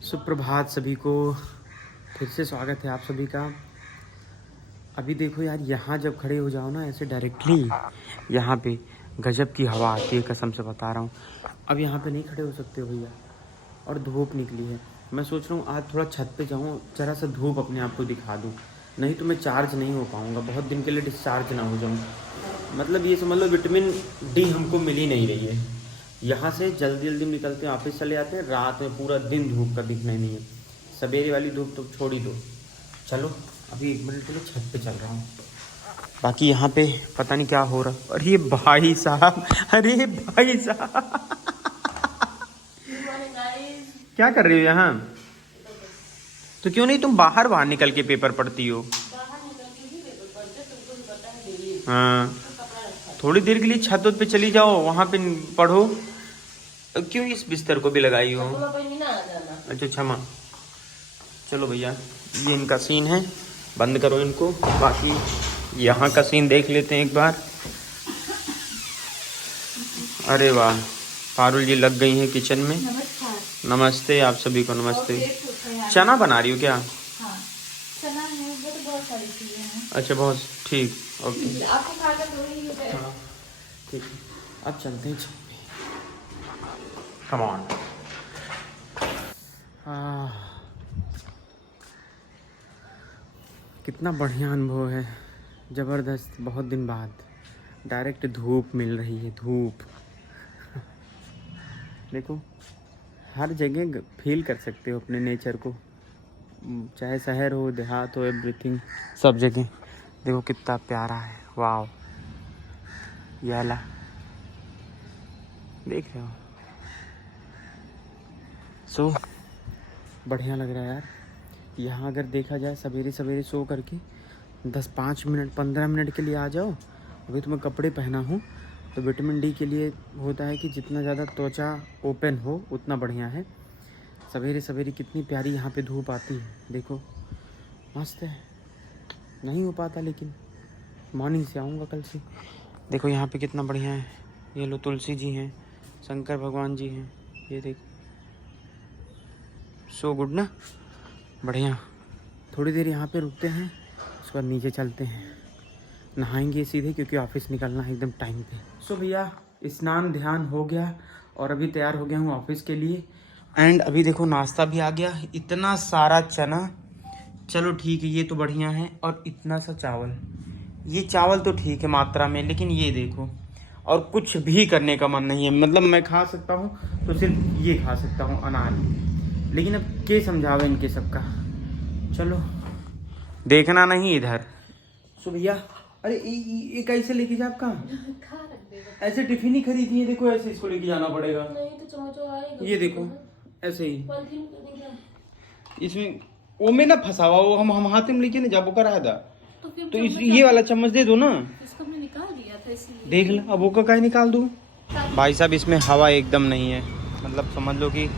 सुप्रभात सभी को, फिर से स्वागत है आप सभी का। अभी देखो यार, यहाँ जब खड़े हो जाओ ना ऐसे डायरेक्टली, यहाँ पे गजब की हवा आती है, कसम से बता रहा हूँ। अब यहाँ पे नहीं खड़े हो सकते हो भैया, और धूप निकली है। मैं सोच रहा हूँ आज थोड़ा छत पे जाऊँ, जरा सा धूप अपने आप को दिखा दूँ, नहीं तो मैं चार्ज नहीं हो पाऊँगा, बहुत दिन के लिए डिस्चार्ज ना हो जाऊँ। मतलब ये समझ लो विटामिन डी हमको मिल ही नहीं रही है। यहाँ से जल्दी जल्दी निकलते हैं, ऑफिस चले जाते हैं, रात में पूरा दिन धूप का दिखना ही नहीं है। सवेरे वाली धूप तो छोड़ ही दो। चलो अभी 1 मिनट के लिए छत पे चल रहा हूँ। बाकी यहाँ पे पता नहीं क्या हो रहा। अरे भाई साहब, अरे भाई साहब क्या कर रही हो यहाँ? तो क्यों नहीं तुम बाहर बाहर निकल के पेपर पढ़ती हो? हाँ, थोड़ी देर के लिए छत पे चली जाओ, वहाँ पे पढ़ो। क्यों इस बिस्तर को भी लगाई हो? अच्छा क्षमा। चलो भैया, ये इनका सीन है, बंद करो इनको। बाकी यहाँ का सीन देख लेते हैं एक बार। अरे वाह, पारुल जी लग गई हैं किचन में। नमस्ते आप सभी को, नमस्ते। चना बना रही हो क्या? हाँ, चना है, बहुत सारी चीजें हैं। अच्छा बहुत ठीक, ओके। आपको खाकर थोड़ी हो जाए। हाँ ठीक है, अब चलते हैं छत पे। Come on. कितना बढ़िया अनुभव है, ज़बरदस्त। बहुत दिन बाद डायरेक्ट धूप मिल रही है, धूप। देखो हर जगह फील कर सकते हो अपने नेचर को, चाहे शहर हो, देहात हो, एवरीथिंग, सब जगह। देखो कितना प्यारा है, वाव। याला देख रहे हो? सो बढ़िया लग रहा है यार। यहाँ अगर देखा जाए सवेरे सवेरे सो करके 5 मिनट 15 मिनट के लिए आ जाओ। अभी तो मैं कपड़े पहना हूँ, तो विटामिन डी के लिए होता है कि जितना ज़्यादा त्वचा ओपन हो उतना बढ़िया है। सवेरे सवेरे कितनी प्यारी यहाँ पे धूप आती है, देखो मस्त है। नहीं हो पाता लेकिन मॉर्निंग से आऊँगा कल से। देखो यहाँ पे कितना बढ़िया है। ये लो तुलसी जी हैं, शंकर भगवान जी हैं, ये देखो। सो गुड ना, बढ़िया। थोड़ी देर यहाँ पे रुकते हैं, उसके बाद नीचे चलते हैं, नहाएंगे सीधे, क्योंकि ऑफिस निकलना है एकदम टाइम पे। सो भैया स्नान ध्यान हो गया और अभी तैयार हो गया हूँ ऑफिस के लिए। एंड अभी देखो नाश्ता भी आ गया, इतना सारा चना, चलो ठीक है ये तो बढ़िया है। और इतना सा चावल, ये चावल तो ठीक है मात्रा में, लेकिन ये देखो, और कुछ भी करने का मन नहीं है। मतलब मैं खा सकता हूँ तो सिर्फ ये खा सकता हूँ अनार, लेकिन अब के समझावे इनके सबका। चलो देखना नहीं इधर। सो भैया, अरे ये कैसे लेके जा? आप कहाँ ऐसे टिफिन ही खरीदी है? देखो ऐसे इसको लेके जाना पड़ेगा। नहीं तो चम्मच आएगा। ये देखो ऐसे ही पॉलिथीन कर देंगे। इसमें वो में ना फंसा हुआ, वो हम हाथ में लेके ना जब कर आया था। तो फिर ये वाला चम्मच दे दो ना। इसको हमने निकाल दिया था इसलिए। देख लो, अब वो का काहे निकाल दूँ? भाई साहब इसमें हवा एकदम नहीं है। मतलब समझ लो कि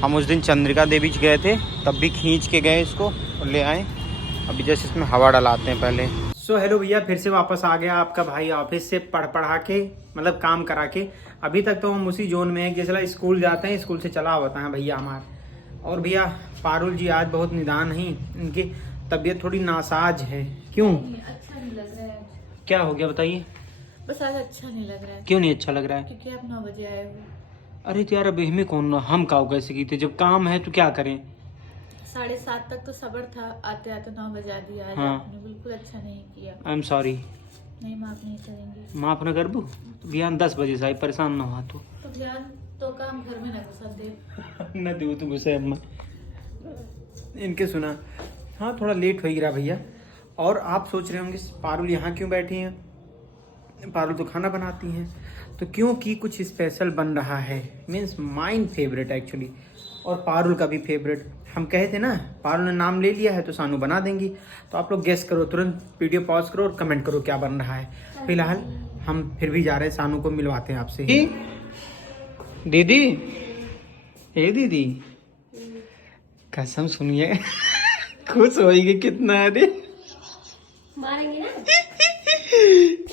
हम उस दिन चंद्रिका देवी गए थे, तब भी खींच के गए इसको और ले आए। अभी जैसे इसमें हवा डलाते हैं पहले। सो हेलो भैया, फिर से वापस आ गया आपका भाई ऑफिस से पढ़ा के, मतलब काम करा के। अभी तक तो हम उसी जोन में है, जैसे स्कूल जाते हैं, स्कूल से चला होता है भैया हमारे। और भैया पारुल जी आज बहुत निदान ही, इनकी तबीयत थोड़ी नासाज है। क्यों, अच्छा नहीं लग रहा है। क्या हो गया बताइए? बस आज अच्छा नहीं लग रहा है। क्यों नहीं अच्छा लग रहा है? क्योंकि आप 9 बजे आए हो। अरे तो यार अब हमें कौन, हम काऊ कैसे की थे? जब काम है तो क्या करें। 7:30 तक तो सब्र था, आते आते 9 बजा दिया। आज हाँ। आपने बिल्कुल अच्छा नहीं किया। I am sorry. नहीं, माफ नहीं करेंगे। माफ न कर बू, बिहान 10 बजे से आई, परेशान ना हुआ तो ध्यान तो काम घर में ना घुसा दे। न दे तो गुस्से अम्मा इनके सुना। हाँ थोड़ा लेट हो गया भैया। और आप सोच रहे होंगे पारुल यहाँ क्यों बैठी हैं? पारुल तो खाना बनाती हैं, तो क्योंकि कुछ स्पेशल बन रहा है, मीन्स माइन फेवरेट एक्चुअली, और पारुल का भी फेवरेट। हम कहे थे ना, पारुल ने नाम ले लिया है तो सानू बना देंगी। तो आप लोग गेस करो, तुरंत वीडियो पॉज करो और कमेंट करो क्या बन रहा है। फिलहाल हम फिर भी जा रहे हैं, सानू को मिलवाते हैं आपसे। दीदी, हे दीदी, कसम सुनिए खुश होएगी कितना। अरे मारेंगे ना।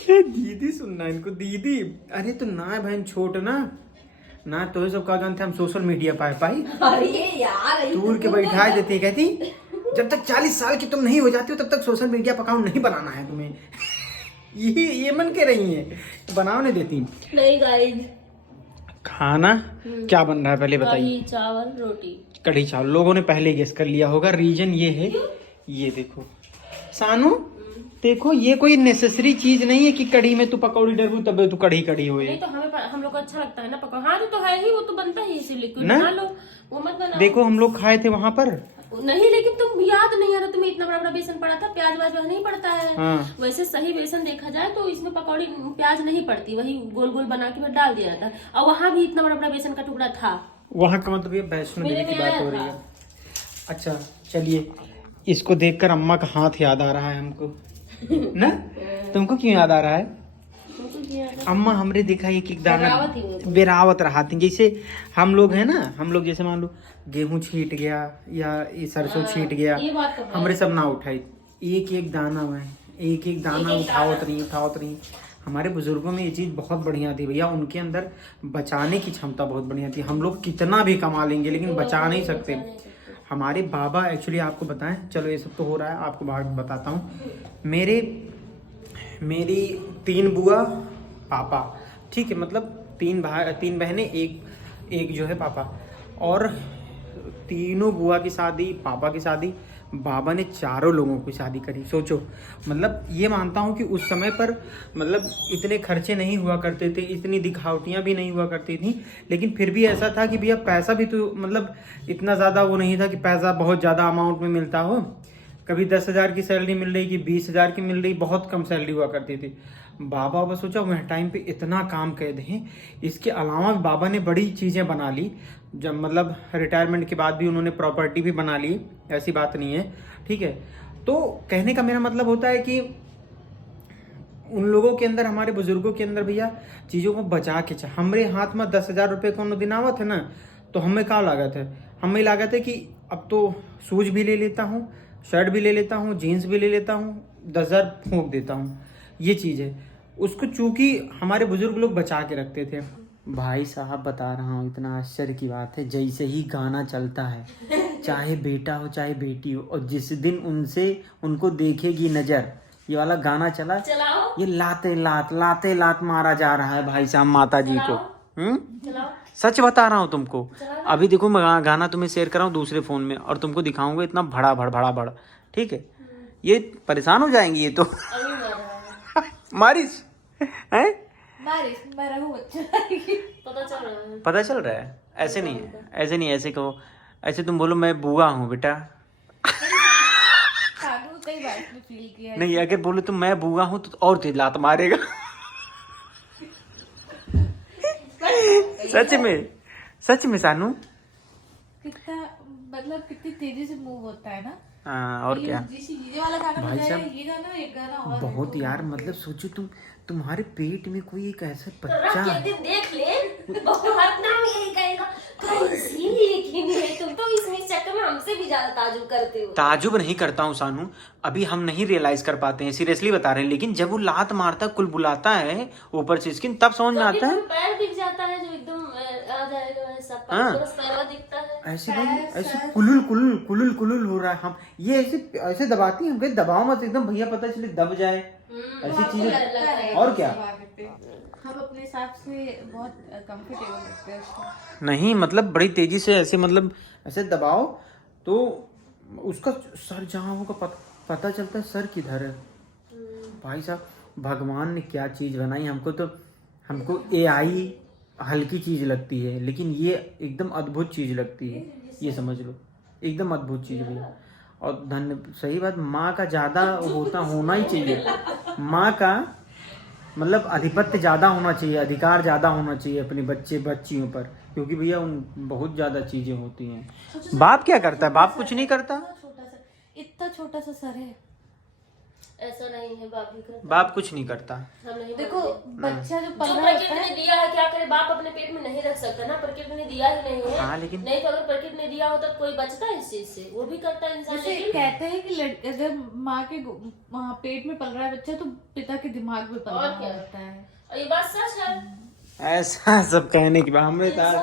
दीदी सुनना इनको, दीदी। अरे तो ना बहन छोट ना, ना तो ये सब का थे हम सोशल मीडिया पाई अरे यार दूर के बैठा देती, कहती जब तक 40 साल की तुम नहीं हो जाती हो तब तक सोशल मीडिया अकाउंट नहीं बनाना है तुम्हें। ये मन के रही है, बनाओ नहीं देती। नहीं गाइस, खाना क्या बन रहा है पहले बताइए। कढ़ी चावल रोटी। कढ़ी चावल लोगों ने पहले गेस कर लिया होगा, रीजन ये है, ये देखो सानू, देखो ये कोई नेसेसरी चीज नहीं है कि कढ़ी में तू पकौड़ी डरबू तब तू कढ़ी हो। नहीं तो हम लोग को अच्छा लगता है ना पकौड़ा। हाँ तो है ही, वो तो बनता ही इसी लिक्विड ना? बना लो, वो मत बनाओ। देखो हम लोग खाए थे वहां पर। नहीं लेकिन तुम याद नहीं आ रहा तुम्हें, इतना बड़ा बड़ा बेसन पड़ा था, प्याज व्याज नहीं पड़ता है। हाँ। वैसे सही बेसन देखा जाए तो इसमें पकौड़ी प्याज नहीं पड़ती, वही गोल गोल बना के डाल दिया जाता है। और वहाँ भी इतना बड़ा बड़ा बेसन का टुकड़ा था। वहाँ का मतलब ये वैष्णो देवी की बात हो रही है। अच्छा चलिए, इसको देखकर अम्मा का हाथ याद आ रहा है हमको ना। तुमको क्यों याद आ रहा है? अम्मा हमरे देखा एक दाना बेरावत रहा थी, जैसे हम लोग है ना, हम लोग जैसे मान लो गेहूं छीट गया या ये सरसों छीट गया, हमरे सब ना उठाई, एक एक दाना में एक एक दाना उठावत रही। हमारे बुजुर्गों में ये चीज बहुत बढ़िया थी भैया, उनके अंदर बचाने की क्षमता बहुत बढ़िया थी। हम लोग कितना भी कमा लेंगे लेकिन बचा नहीं सकते। हमारे बाबा एक्चुअली आपको बताएं, चलो ये सब तो हो रहा है, आपको बात बताता हूँ। मेरी 3 बुआ पापा, ठीक है, मतलब 3 बहनें, एक जो है पापा, और तीनों बुआ की शादी, पापा की शादी, बाबा ने 4 लोगों की शादी करी। सोचो, मतलब ये मानता हूँ कि उस समय पर मतलब इतने खर्चे नहीं हुआ करते थे, इतनी दिखावटियाँ भी नहीं हुआ करती थी, लेकिन फिर भी ऐसा था कि भैया पैसा भी तो मतलब इतना ज़्यादा वो नहीं था कि पैसा बहुत ज़्यादा अमाउंट में मिलता हो। कभी 10,000 की सैलरी मिल रही कि 20,000 की मिल रही, बहुत कम सैलरी हुआ करती थी। बाबा सोचा वह टाइम पे इतना काम कर दें। इसके अलावा बाबा ने बड़ी चीज़ें बना ली, जब मतलब रिटायरमेंट के बाद भी उन्होंने प्रॉपर्टी भी बना ली, ऐसी बात नहीं है, ठीक है। तो कहने का मेरा मतलब होता है कि उन लोगों के अंदर, हमारे बुजुर्गों के अंदर भैया चीज़ों को बचा के हमारे हाथ में 10,000 रुपये को दिन आवत है ना, तो हमें क्या लागत है, हमें लागत है कि अब तो शूज भी ले लेता हूँ, शर्ट भी ले लेता हूँ, जीन्स भी ले लेता हूँ, 10,000 फूंक देता हूँ, ये चीज़ है। उसको चूंकि हमारे बुजुर्ग लोग बचा के रखते थे। भाई साहब बता रहा हूँ, इतना आश्चर्य की बात है, जैसे ही गाना चलता है, चाहे बेटा हो चाहे बेटी हो, और जिस दिन उनको देखेगी नजर, ये वाला गाना चला, ये लाते लात मारा जा रहा है भाई साहब माता जी को। सच बता रहा हूँ तुमको। अभी देखो मैं गाना तुम्हें शेयर कर रहा हूँ दूसरे फोन में, और तुमको दिखाऊंगा इतना भड़ा, ठीक है। ये परेशान हो जाएंगी ये तो। मारिस हैं? पता चल रहा है। ऐसे नहीं, ऐसे कहो, ऐसे तुम बोलो मैं बुआ हूँ बेटा। नहीं, अगर बोलो तुम मैं बुआ हूँ तो और तेज लात मारेगा। सच में सानू, कितना मतलब कितनी तेजी से मूव होता है ना। हाँ, और क्या ये वाला गाना भाई साहब, एक गाना और बहुत यार, मतलब सोचो तुम्हारे पेट में कोई एक ऐसा बच्चा है। देख ले, बहुत नाम यही कहेगा तो इसीलिए कि नहीं, तुम तो इसमें चक्कर में हमसे भी ज्यादा ताजुब करते हो। ताजुब नहीं करता हूँ सानू, अभी हम नहीं रियलाइज कर पाते हैं, सीरियसली बता रहे हैं, लेकिन जब वो लात मारता, कुल बुलाता है ऊपर से स्किन, तब समझ में आता है। पैर दिख जाता है जो एकदम आ जाएगा, ऐसा पैर दिखता है, ऐसे भाई, ऐसे कुलुल हो रहा है। हम ये ऐसे दबाती, हम कहीं दबाओ मत एकदम भैया, पता चले दब जाए, ऐसी चीजें। और क्या, हम अपने हिसाब से बहुत कंफर्टेबल लगते हैं उसको। नहीं मतलब बड़ी तेजी से ऐसे, मतलब ऐसे दबाओ तो उसका सर जहाँ होगा पता चलता है सर किधर है। भाई साहब, भगवान ने क्या चीज बनाई, हमको AI हल्की चीज लगती है, लेकिन ये एकदम अद्भुत चीज लगती है, ये समझ लो, एकदम अद्भुत चीज भैया। और सही बात, माँ का ज्यादा होना ही चाहिए, माँ का मतलब आधिपत्य ज्यादा होना चाहिए, अधिकार ज्यादा होना चाहिए अपने बच्चियों पर, क्योंकि भैया उन बहुत ज्यादा चीजें होती हैं। बाप क्या करता है? बाप कुछ नहीं करता। इतना छोटा सा सर है, ऐसा नहीं है, बाप भी करता, बाप कुछ नहीं करता। हम नहीं देखो बच्चा जो पल जो रहा प्रकृति ने दिया है, क्या करे, बाप अपने पेट में नहीं रख सकता ना, प्रकृति ने दिया ही नहीं है। हाँ, लेकिन नहीं तो अगर प्रकृति ने दिया होता तो कोई बचता है इस चीज से, वो भी करता है इंसान। जैसे कहते हैं कि जब माँ के पेट में पल रहा है बच्चा, तो पिता के दिमाग में पल रहा होता है। ये बात सच है। ऐसा सब कहने की बात हमने इंसान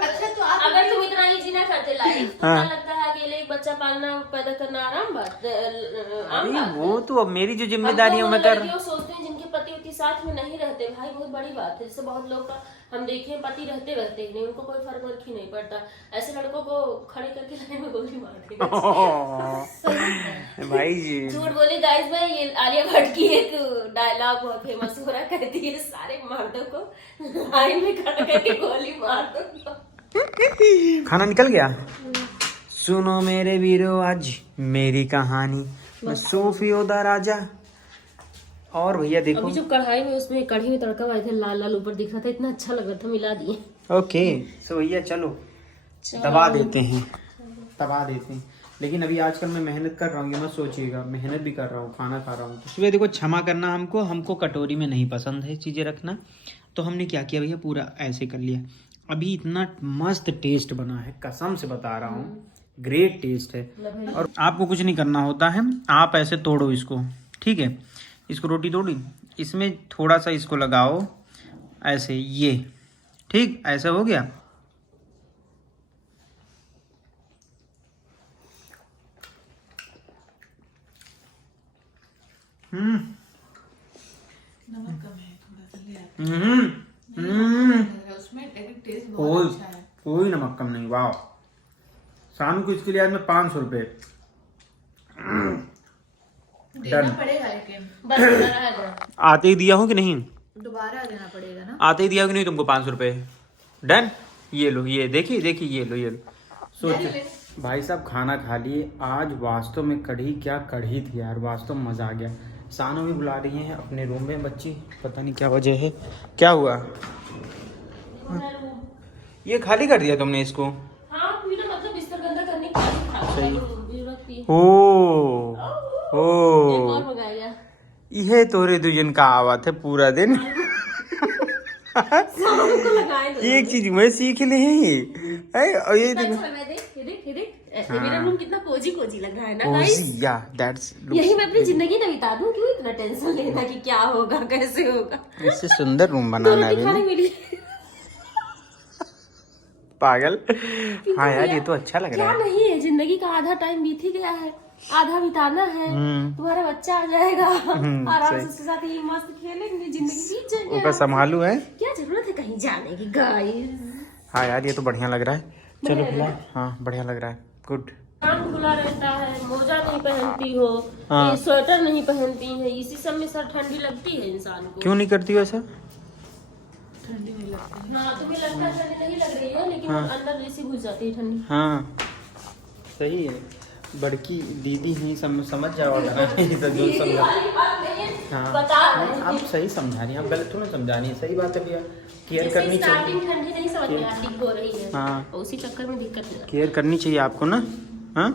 अच्छा तो अगर तुम इतना ही जीना करते लाइफ तो क्या लगता है अकेले एक बच्चा पालना पैदा करना आराम बात अरे वो तो अब मेरी जो जिम्मेदारी है मैं कर लड़कियों सोचते हैं जिनके पति उति साथ में नहीं रहते भाई बहुत बड़ी बात है। जैसे बहुत लोग का हम देखे पति रहते नहीं उनको कोई फर्क वर्क ही नहीं पड़ता। ऐसे लड़कों को खड़े करके लाइन में गोली मार देते भाई जी झूठ बोले गाइस भाई ये आलिया भट्ट की एक डायलॉग बहुत फेमस हो रहा कहती है सारे मर्दों को लाइन में खड़ा करके गोली मार दो। खाना निकल गया। सुनो मेरे वीरो आज मेरी कहानी मैं सूफी दा राजा। और भैया देखो अभी जो कढ़ाई में उसमें कढ़ी में तड़का हुआ था लाल लाल ऊपर दिख रहा था इतना अच्छा लग रहा था मिला दिए। ओके सो भैया चलो दबा देते हैं। लेकिन अभी आजकल मैं मेहनत कर रहा हूँ, ये मत सोचिएगा, मेहनत भी कर रहा हूँ, खाना खा रहा हूँ। सुबह देखो क्षमा करना हमको कटोरी में नहीं पसंद है चीज़ें रखना, तो हमने क्या किया भैया पूरा ऐसे कर लिया। अभी इतना मस्त टेस्ट बना है, कसम से बता रहा हूँ, ग्रेट टेस्ट है। और आपको कुछ नहीं करना होता है, आप ऐसे तोड़ो इसको, ठीक है, इसको रोटी तोड़ी, इसमें थोड़ा सा इसको लगाओ ऐसे, ये ठीक ऐसा हो गया। उसमें टेस्ट बहुत अच्छा है। कोई नमक कम नहीं। वाह शाम को इसके लिए आज मैं 500 रुपये देना पड़ेगा लेकिन बस आते ही दिया हूँ कि नहीं? दोबारा देना पड़ेगा ना। आते ही दिया कि नहीं तुमको 500 रुपये? डन। ये लो, ये देखिए ये लो सोच भाई साहब खाना खा लिए। आज वास्तव में कढ़ी क्या कढ़ी थी यार, वास्तव में मज़ा आ गया। सानू भी बुला रही हैं अपने रूम में बच्ची, पता नहीं क्या वजह है, क्या हुआ? ये खाली कर दिया तुमने इसको? हाँ मतलब बिस्तर गंदा करने की और मंगाया। ये तोरे दुजन का आवत है पूरा दिन। एक चीज मैं सीख ले ये मेरा रूम कितना कोजी लग रहा है ना गाइस। यही मैं अपनी जिंदगी ना बिता दूं, क्यों इतना टेंशन लेना कि क्या होगा कैसे होगा। इससे सुंदर रूम बनाना है पागल। हाँ यार ये तो अच्छा लग रहा है। क्या नहीं है, जिंदगी का आधा टाइम बीत ही गया है, आधा बिताना है। तुम्हारा बच्चा आ जाएगा, आराम से उसके साथ ये मस्त खेलेंगे, जिंदगी बीत जाएगी। ऊपर संभालू है, क्या जरूरत है कहीं जाने की गाइस। हाँ यार ये तो बढ़िया लग रहा है। चलो फिलहाल हाँ बढ़िया लग रहा है, गुड। कान खुला रहता है, मोजा नहीं पहनती हो, ये स्वेटर नहीं पहनती है, इसी सब में सर ठंडी लगती है इंसान को। क्यों नहीं करती वैसा? ठंडी नहीं लगती। हाँ तुम्हें लगता है ठंडी नहीं लग रही है, लेकिन अंदर जैसी घुस जाती है ठंडी। हाँ सही है, बड़की दीदी ही समझ जाओ आप सही समझा रही हैं, आप गलत थोड़ा समझा रही हैं, सही बात है भैया। केयर करनी चाहिए, ठंडी नहीं समझ में आती हो रही है। हाँ उसी चक्कर में दिक्कत है, केयर करनी चाहिए आपको ना। हाँ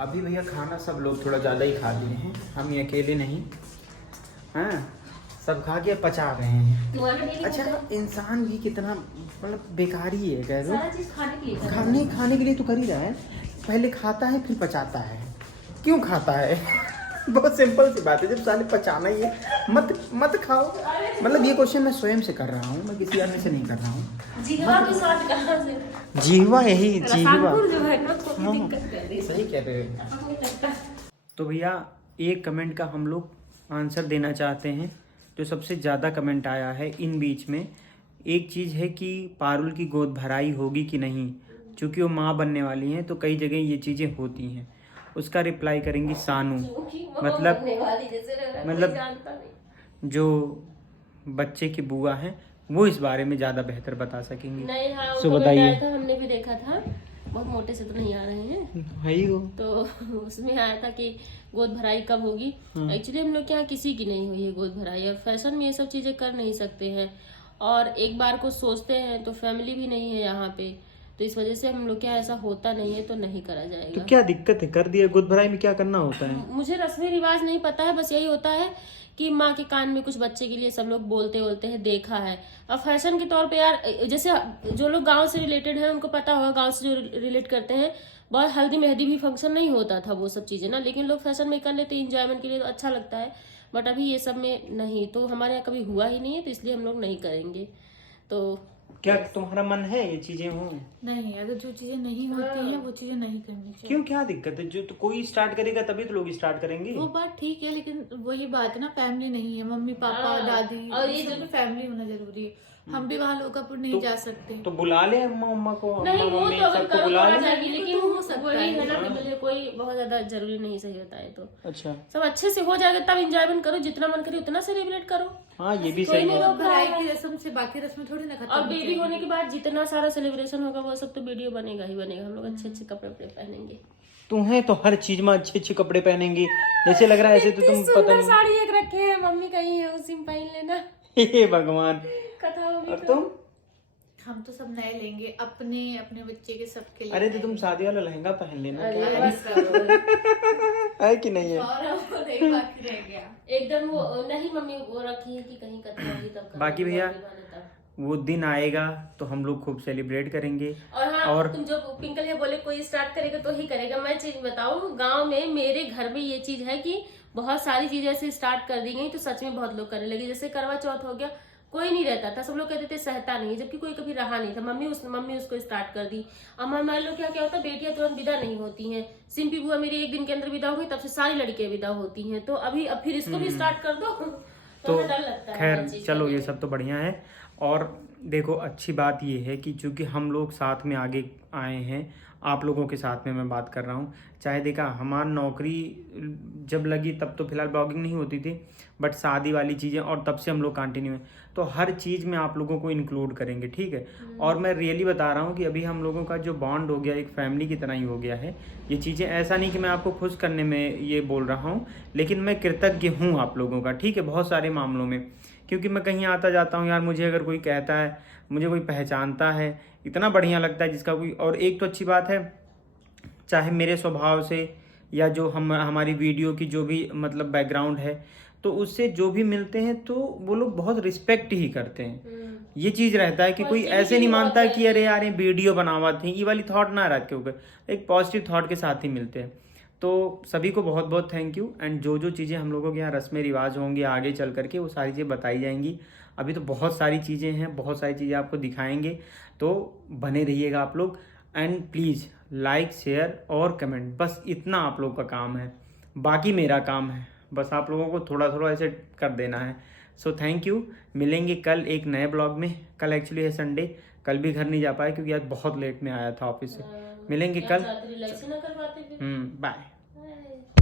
अभी भैया खाना सब लोग थोड़ा ज़्यादा ही खा लिए हैं, हम ये अकेले नहीं, हाँ सब खा के पचा रहे हैं। अच्छा इंसान भी कितना मतलब बेकारी है, कह दो खाने के लिए तो कर ही रहा है, पहले खाता है फिर पचाता है। क्यों खाता है? बहुत सिंपल सी बात है, जब साले पचाना ही है मत खाओ। मतलब ये क्वेश्चन मैं स्वयं से कर रहा हूँ, मैं किसी अन्य से नहीं कर रहा हूँ। जीवा के साथ कहाँ से? जीवा यही जीवा जो है ना थोड़ी दिक्कत कर रही है। सही कह रहे हो। तो भैया एक कमेंट का हम लोग आंसर देना चाहते हैं, जो सबसे ज़्यादा कमेंट आया है इन बीच में। एक चीज़ है कि पारुल की गोद भराई होगी कि नहीं, चूँकि वो माँ बनने वाली हैं तो कई जगह ये चीज़ें होती हैं। उसका रिप्लाई करेंगी सानू, मतलब जो बच्चे की बुआ हैं वो इस बारे में ज़्यादा बेहतर बता सकेंगी। नहीं हाँ सो बताइए। हमने भी देखा था, बहुत मोटे से तो नहीं आ रहे हैं भाई हो तो उसमें आया था कि गोद भराई कब होगी। एक्चुअली हम लोग के यहाँ किसी की नहीं हुई है गोद भराई, और फैशन में ये सब चीजें कर नहीं सकते हैं, और एक बार को सोचते हैं तो फैमिली भी नहीं है यहाँ पे, तो इस वजह से हम लोग के यहाँ ऐसा होता नहीं है, तो नहीं करा जाएगा। तो क्या दिक्कत है, कर दिया। गोद भराई में क्या करना होता है? मुझे रस्मी रिवाज नहीं पता है, बस यही होता है कि माँ के कान में कुछ बच्चे के लिए सब लोग बोलते हैं, देखा है। और फैशन के तौर पे यार, जैसे जो लोग गांव से रिलेटेड हैं उनको पता होगा, गांव से जो रिलेट करते हैं, बहुत हल्दी मेहंदी भी फंक्शन नहीं होता था वो सब चीजें ना, लेकिन लोग फैशन में कर लेते हैं, इंजॉयमेंट के लिए तो अच्छा लगता है। बट अभी ये सब में नहीं, तो हमारे यहाँ कभी हुआ ही नहीं है, तो इसलिए हम लोग नहीं करेंगे। तो क्या तुम्हारा मन है ये चीजें हो? नहीं, अगर जो चीजें नहीं होती हैं वो चीजें नहीं करनी चाहिए। क्यों, क्या दिक्कत है? जो तो कोई स्टार्ट करेगा तभी तो लोग स्टार्ट करेंगे। वो बात ठीक है, लेकिन वही बात है ना, फैमिली नहीं है, मम्मी पापा दादी, और ये सब में फैमिली होना जरूरी है। हम भी वहाँ लोकापुर नहीं जा सकते। तो बुला ले अम्मा उम्मा को, नहीं, वो मम्मी तो अगर सबको करो बुला तो आ ले। जाएगी, लेकिन तो हो सकता वही है। है ना कि मुझे कोई बहुत ज्यादा जरूरी नहीं सही होता है, तो अच्छा, सब अच्छे से हो जाएगा, तब एंजॉयमेंट करो, जितना मन करे उतना सेलिब्रेट करो। हाँ ये भी सही है। गोद भराई की रस्म से बाकी रस्म थोड़ी ना खत्म और होती बेबी है। होने के बाद जितना सारा सेलिब्रेशन होगा वो सब तो वीडियो बनेगा ही बनेगा। हम लोग अच्छे अच्छे कपड़े वपड़े पहनेंगे। तुम्हें तो हर चीज में अच्छे अच्छे कपड़े पहनेंगे, जैसे लग रहा है ऐसे तो तुम पता सुंदर नहीं। साड़ी एक रखे है, मम्मी कही है उसी में पहन लेना। हे भगवान। कथा होगी और तो। तुम? हम तो सब नए लेंगे, अपने अपने बच्चे के सबके लिए। अरे तो तुम शादी वाला लहंगा पहन लेना, क्या अरे है? बस करो। है कि नहीं है? और वो नहीं बाकी रह गया। एकदम वो नहीं, मम्मी वो रखी है कि कहीं कथा होगी तब करेंगे, बाकी भैया मम्मी वाले तब। वो दिन आएगा तो हम लोग खूब सेलिब्रेट करेंगे। और हाँ, और तुम जो पिंकल है बोले कोई स्टार्ट करेगा तो ही करेगा। मैं चीज बताऊं, गांव में मेरे घर में ये चीज है कि बहुत सारी चीजें ऐसे स्टार्ट कर दी गई तो सच में बहुत लोग करने लगे। जैसे करवा चौथ हो गया, कोई नहीं रहता था, सब लोग कहते थे सहता नहीं, जबकि कोई कभी रहा नहीं था। मम्मी उसको स्टार्ट कर दी। अब मान लो क्या क्या होता है, बेटियां तुरंत विदा नहीं होती हैं। सिंपी बुआ मेरी 1 दिन के अंदर विदा हो गई, तब से सारी लड़कियां विदा होती हैं। तो अभी अब फिर इसको भी स्टार्ट कर दो तो डर लगता है। खैर चलो, ये सब तो बढ़िया है। और देखो अच्छी बात ये है कि चूंकि हम लोग साथ में आगे आए हैं, आप लोगों के साथ में मैं बात कर रहा हूँ। चाहे देखा हमारी नौकरी जब लगी तब तो फिलहाल ब्लॉगिंग नहीं होती थी, बट शादी वाली चीज़ें और तब से हम लोग कंटिन्यू हैं, तो हर चीज़ में आप लोगों को इंक्लूड करेंगे, ठीक है। और मैं रियली बता रहा हूँ कि अभी हम लोगों का जो बॉन्ड हो गया एक फैमिली की तरह ही हो गया है। ये चीज़ें ऐसा नहीं कि मैं आपको खुश करने में ये बोल रहा हूँ, लेकिन मैं कृतज्ञ हूँ आप लोगों का, ठीक है, बहुत सारे मामलों में। क्योंकि मैं कहीं आता जाता हूँ यार, मुझे अगर कोई कहता है, मुझे कोई पहचानता है, इतना बढ़िया लगता है जिसका कोई। और एक तो अच्छी बात है, चाहे मेरे स्वभाव से या जो हमारी वीडियो की जो भी मतलब बैकग्राउंड है, तो उससे जो भी मिलते हैं तो वो लोग बहुत रिस्पेक्ट ही करते हैं। ये चीज़ रहता है कि कोई ऐसे नहीं मानता कि अरे यार ये वीडियो बनावा थी, ये वाली थॉट ना रख के ऊपर, एक पॉजिटिव थॉट के साथ ही मिलते हैं। तो सभी को बहुत बहुत थैंक यू। एंड जो जो चीज़ें हम लोगों के यहाँ रस्में रिवाज होंगे आगे चल करके, वो सारी चीज़ें बताई जाएंगी। अभी तो बहुत सारी चीज़ें हैं, बहुत सारी चीज़ें आपको दिखाएंगे, तो बने रहिएगा आप लोग। एंड प्लीज़ लाइक, शेयर और कमेंट, बस इतना आप लोग का काम है, बाकी मेरा काम है, बस आप लोगों को थोड़ा थोड़ा ऐसे कर देना है। So thank you. मिलेंगे कल एक नए ब्लॉग में। कल एक्चुअली है संडे, कल भी घर नहीं जा पाए क्योंकि आज बहुत लेट में आया था ऑफिस से। मिलेंगे कल। रिलैक्स ना कर पाते फिर। बाय।